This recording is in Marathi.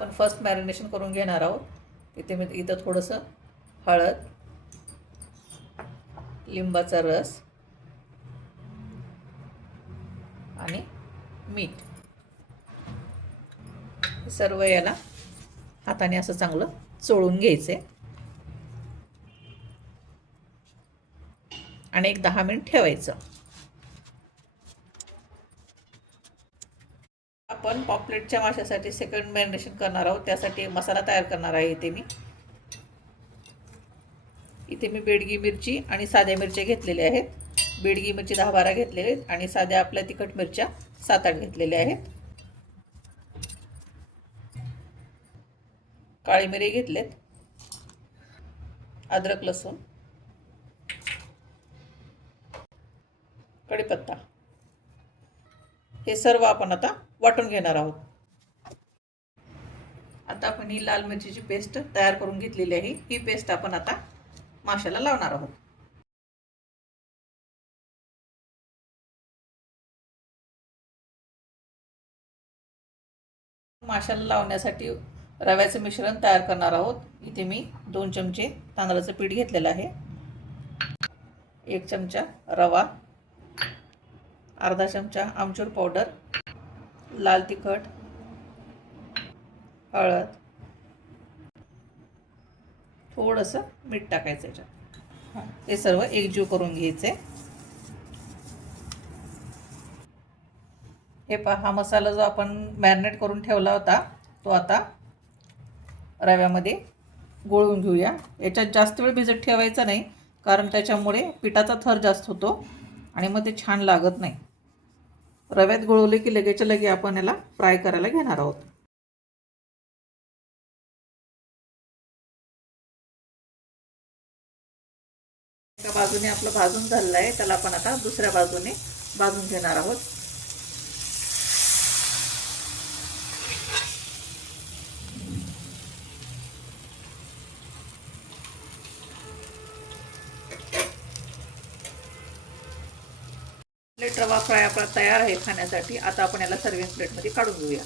आपण फर्स्ट मॅरिनेशन करून घेणार आहोत. तिथे मी इथं थोडंसं हळद, लिंबाचा रस आणि मीठ सर्व याला हाताने असं चांगलं चोळून घ्यायचं आणि एक 10 मिनिट ठेवायचं. आपण पॉपलेटच्या माशासाठी सेकंड मॅरिनेशन करणार आहोत. त्यासाठी मसाला तयार करणार आहे. इथे मी बेडगी मिरची आणि साध्या मिरच्या घेतलेल्या आहेत. बेडगी मिरची 10-12 घेतलेले आहेत आणि साध्या आपल्या तिखट मिरच्या 7-8 घेतलेल्या आहेत. काळी मिरी घेतलेत, अद्रक, लसूण, कढीपत्ता हे सर्व आपण आता वाटून घेणार आहोत. आता आपण ही लाल मिरचीची पेस्ट तयार करून घेतलेली आहे. ही पेस्ट आपण आता माशाला लावणार आहोत. माशाला लावण्यासाठी रव्याचे मिश्रण तयार करणार आहोत. इथे मी 2 चमचे तांदळाचं पीठ घेतलेलं आहे, 1 चमचा रवा, अर्धा चमचा आमचूर पावडर, लाल तिखट, हळद, थोडंसं मीठ टाकायचं याच्यात. हे सर्व एकजीव करून घ्यायचे. हे पहा, हा मसाला जो आपण मॅरिनेट करून ठेवला होता तो आता रव्यामध्ये गोळून घेऊया. याच्यात जास्त वेळ भिजत ठेवायचा नाही, कारण त्याच्यामुळे पिठाचा थर जास्त होतो आणि मग ते छान लागत नाही. रव्यात गोळवले की लगेच लगे आपण याला फ्राय करायला घेणार आहोत. एका बाजूने आपलं भाजून झालेलं आहे, त्याला आपण आता दुसऱ्या बाजूने भाजून घेणार आहोत. प्लेट रवा फ्राय आपला तयार आहे खाण्यासाठी. आता आपण याला सर्विंग प्लेटमध्ये काढून घेऊया.